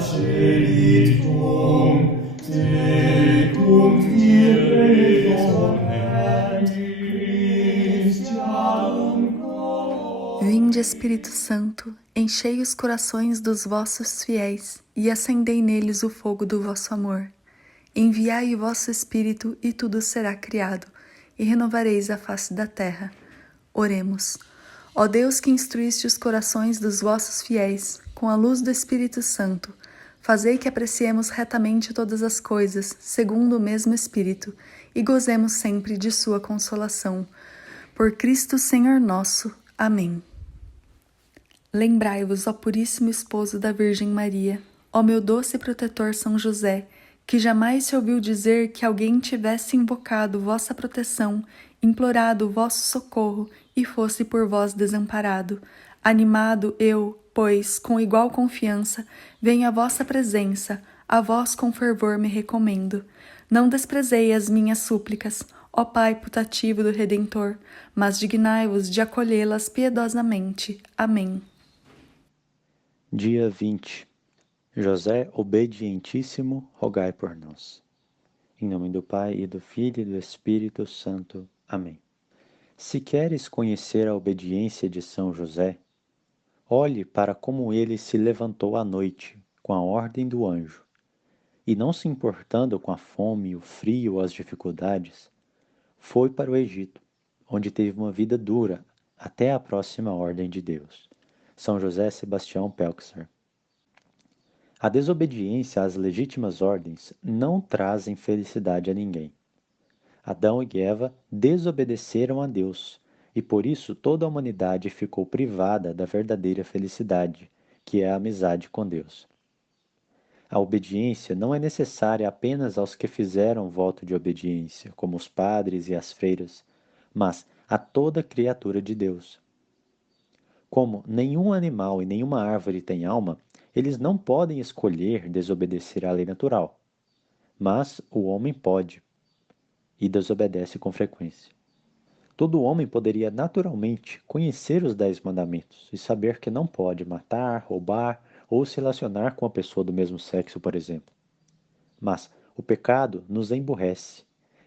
Spiritum, tecum Kyrie Christianum cor. Vinde, Espírito Santo, enchei os corações dos vossos fiéis e acendei neles o fogo do vosso amor. Enviai o vosso Espírito e tudo será criado, e renovareis a face da terra. Oremos. Ó Deus, que instruíste os corações dos vossos fiéis com a luz do Espírito Santo, fazei que apreciemos retamente todas as coisas, segundo o mesmo Espírito, e gozemos sempre de sua consolação. Por Cristo Senhor nosso. Amém. Lembrai-vos, ó puríssimo esposo da Virgem Maria, ó meu doce protetor São José, que jamais se ouviu dizer que alguém tivesse invocado vossa proteção, implorado o vosso socorro e fosse por vós desamparado. Animado eu, pois, com igual confiança, venho à vossa presença, a vós com fervor me recomendo. Não desprezei as minhas súplicas, ó Pai putativo do Redentor, mas dignai-vos de acolhê-las piedosamente. Amém. Dia 20. José obedientíssimo, rogai por nós. Em nome do Pai, e do Filho e do Espírito Santo. Amém. Se queres conhecer a obediência de São José, olhe para como ele se levantou à noite, com a ordem do anjo, e não se importando com a fome, o frio ou as dificuldades, foi para o Egito, onde teve uma vida dura até a próxima ordem de Deus. São José Sebastião Pelczar. A desobediência às legítimas ordens não trazem felicidade a ninguém. Adão e Eva desobedeceram a Deus, e por isso toda a humanidade ficou privada da verdadeira felicidade, que é a amizade com Deus. A obediência não é necessária apenas aos que fizeram voto de obediência, como os padres e as freiras, mas a toda criatura de Deus. Como nenhum animal e nenhuma árvore tem alma, eles não podem escolher desobedecer à lei natural. Mas o homem pode, e desobedece com frequência. Todo homem poderia naturalmente conhecer os 10 mandamentos e saber que não pode matar, roubar ou se relacionar com a pessoa do mesmo sexo, por exemplo. Mas o pecado nos emburrece,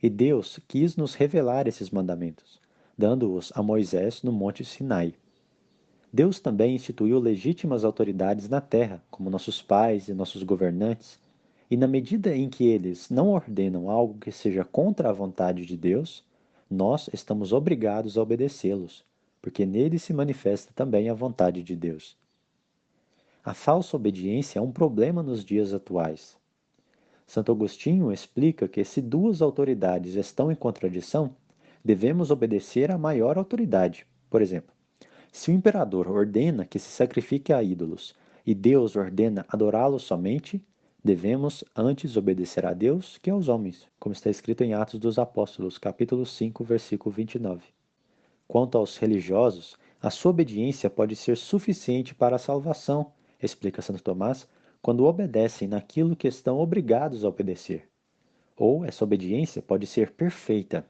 e Deus quis nos revelar esses mandamentos, dando-os a Moisés no Monte Sinai. Deus também instituiu legítimas autoridades na terra, como nossos pais e nossos governantes, e na medida em que eles não ordenam algo que seja contra a vontade de Deus, nós estamos obrigados a obedecê-los, porque nele se manifesta também a vontade de Deus. A falsa obediência é um problema nos dias atuais. Santo Agostinho explica que se duas autoridades estão em contradição, devemos obedecer à maior autoridade. Por exemplo, se o imperador ordena que se sacrifique a ídolos e Deus ordena adorá-los somente, devemos antes obedecer a Deus que aos homens, como está escrito em Atos dos Apóstolos, capítulo 5, versículo 29. Quanto aos religiosos, a sua obediência pode ser suficiente para a salvação, explica Santo Tomás, quando obedecem naquilo que estão obrigados a obedecer. Ou essa obediência pode ser perfeita,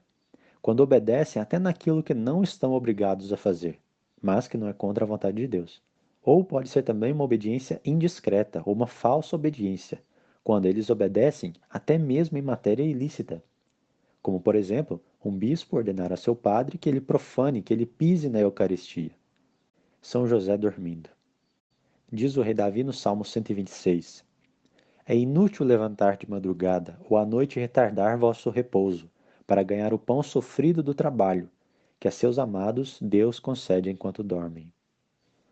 quando obedecem até naquilo que não estão obrigados a fazer, mas que não é contra a vontade de Deus. Ou pode ser também uma obediência indiscreta, ou uma falsa obediência, quando eles obedecem até mesmo em matéria ilícita. Como, por exemplo, um bispo ordenar a seu padre que ele profane, que ele pise na Eucaristia. São José dormindo. Diz o rei Davi no Salmo 126: É inútil levantar de madrugada, ou à noite retardar vosso repouso, para ganhar o pão sofrido do trabalho, que a seus amados Deus concede enquanto dormem.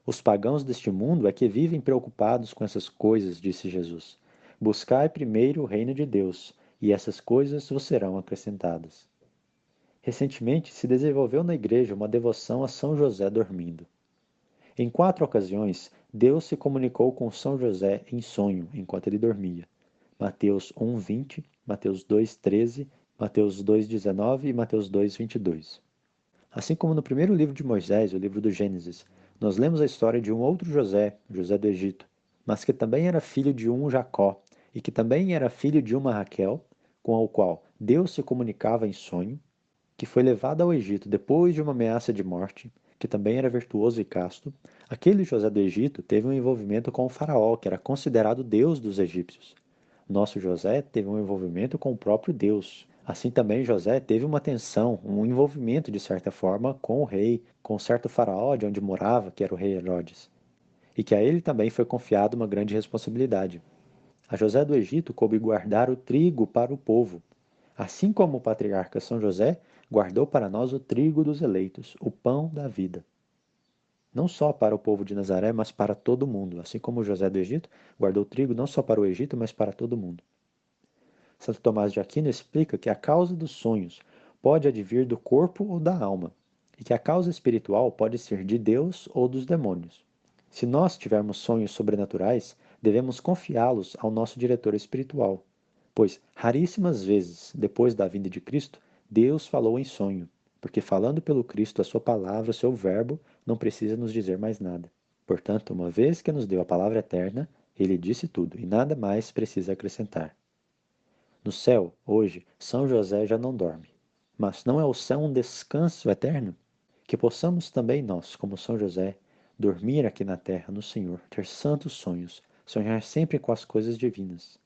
Os pagãos deste mundo é que vivem preocupados com essas coisas, disse Jesus. Buscai primeiro o reino de Deus, e essas coisas vos serão acrescentadas. Recentemente se desenvolveu na igreja uma devoção a São José dormindo. Em 4 ocasiões, Deus se comunicou com São José em sonho enquanto ele dormia. Mateus 1:20, Mateus 2:13, Mateus 2:19 e Mateus 2:22. Assim como no primeiro livro de Moisés, o livro do Gênesis, nós lemos a história de um outro José, José do Egito, mas que também era filho de um Jacó e que também era filho de uma Raquel, com o qual Deus se comunicava em sonho, que foi levado ao Egito depois de uma ameaça de morte, que também era virtuoso e casto, aquele José do Egito teve um envolvimento com o faraó, que era considerado Deus dos egípcios. Nosso José teve um envolvimento com o próprio Deus. Assim também José teve uma tensão, um envolvimento de certa forma com o rei, com certo faraó de onde morava, que era o rei Herodes. E que a ele também foi confiada uma grande responsabilidade. A José do Egito coube guardar o trigo para o povo, assim como o patriarca São José guardou para nós o trigo dos eleitos, o pão da vida. Não só para o povo de Nazaré, mas para todo o mundo, assim como José do Egito guardou o trigo não só para o Egito, mas para todo o mundo. Santo Tomás de Aquino explica que a causa dos sonhos pode advir do corpo ou da alma, e que a causa espiritual pode ser de Deus ou dos demônios. Se nós tivermos sonhos sobrenaturais, devemos confiá-los ao nosso diretor espiritual, pois raríssimas vezes, depois da vinda de Cristo, Deus falou em sonho, porque falando pelo Cristo a sua palavra, o seu verbo, não precisa nos dizer mais nada. Portanto, uma vez que nos deu a palavra eterna, ele disse tudo e nada mais precisa acrescentar. No céu, hoje, São José já não dorme. Mas não é o céu um descanso eterno? Que possamos também nós, como São José, dormir aqui na terra no Senhor, ter santos sonhos, sonhar sempre com as coisas divinas.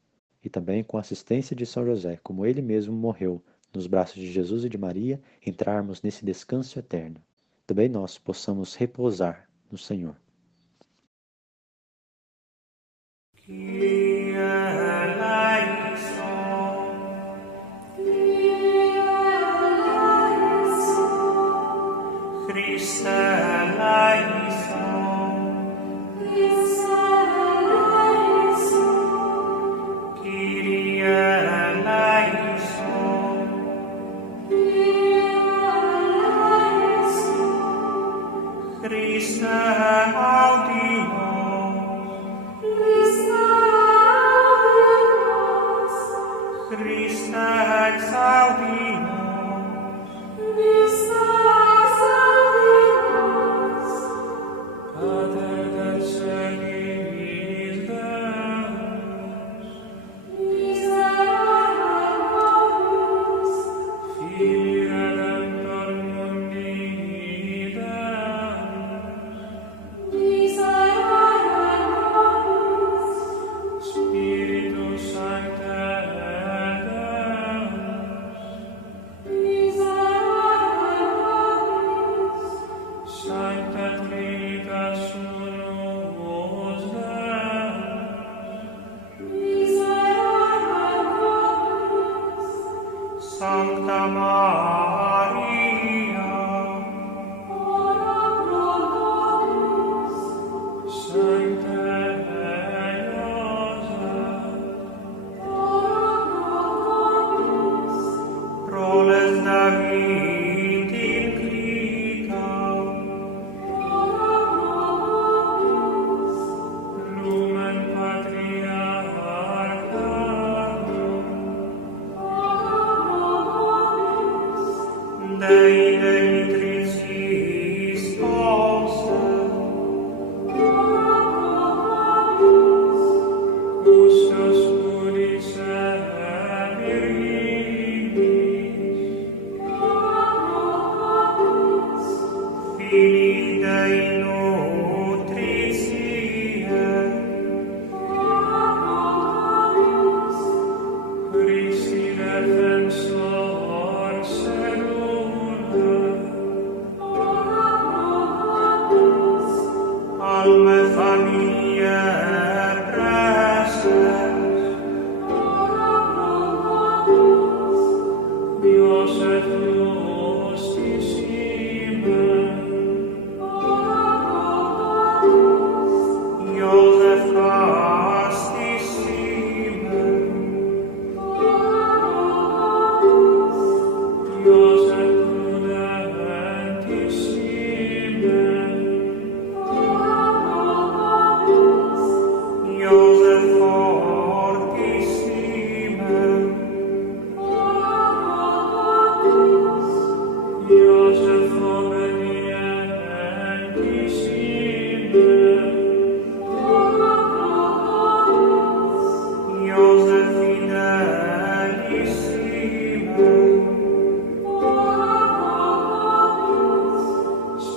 E também com a assistência de São José, como ele mesmo morreu, nos braços de Jesus e de Maria, entrarmos nesse descanso eterno. Também nós possamos repousar no Senhor.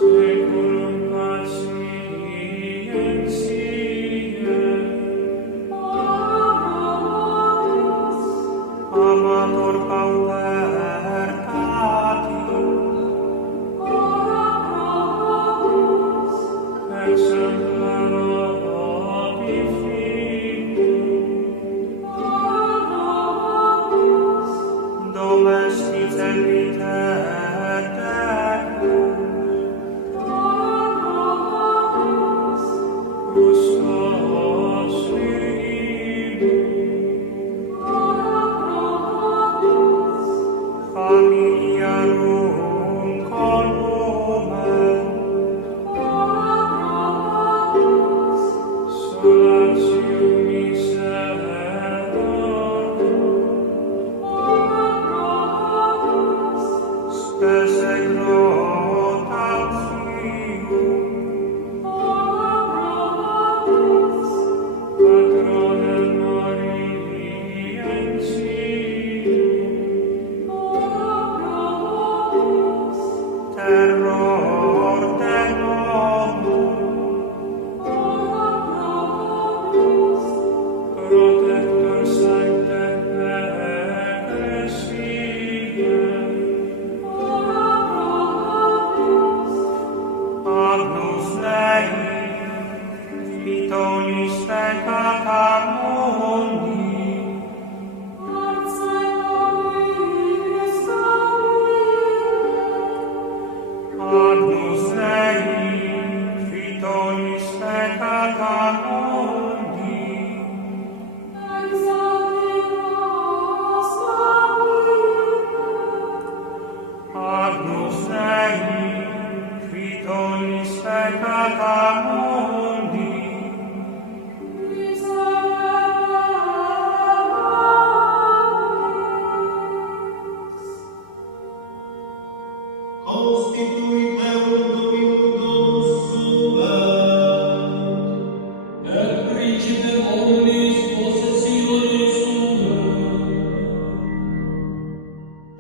Sing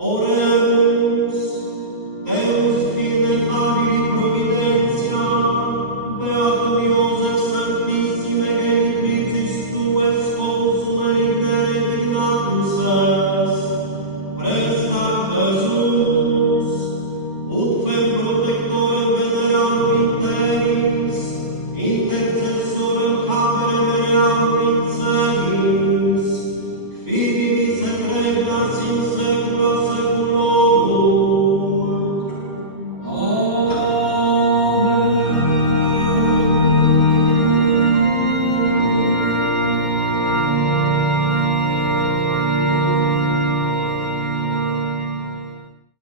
Oremus, Deus ineffabili providentia, beatum Iosef sanctissime genitricis tuae sconsule libere dignatus est, prestat Jesus, ut fem protectorem veneratum in Teis, intercessorem habere veneatum in Seis, Fidelis et regnas in saecula saeculorum.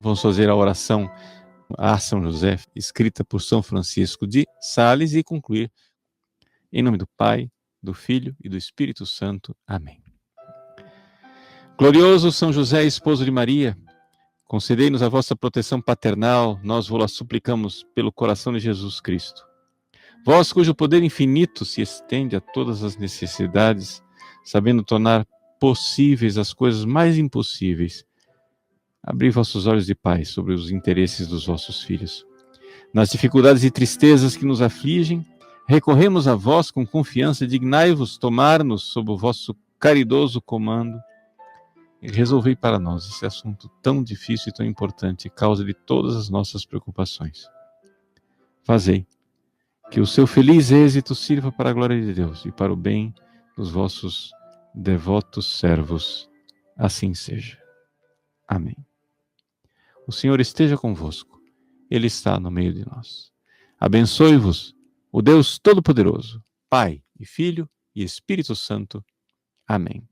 Vamos fazer a oração a São José, escrita por São Francisco de Sales, e concluir em nome do Pai, do Filho e do Espírito Santo. Amém. Glorioso São José, esposo de Maria, concedei-nos a vossa proteção paternal, nós vos suplicamos pelo coração de Jesus Cristo. Vós, cujo poder infinito se estende a todas as necessidades, sabendo tornar possíveis as coisas mais impossíveis, abri vossos olhos de paz sobre os interesses dos vossos filhos. Nas dificuldades e tristezas que nos afligem, recorremos a vós com confiança, dignai-vos tomar-nos sob o vosso caridoso comando e resolvei para nós esse assunto tão difícil e tão importante, causa de todas as nossas preocupações. Fazei que o seu feliz êxito sirva para a glória de Deus e para o bem dos vossos devotos servos. Assim seja. Amém. O Senhor esteja convosco. Ele está no meio de nós. Abençoe-vos o Deus Todo-Poderoso, Pai e Filho e Espírito Santo. Amém.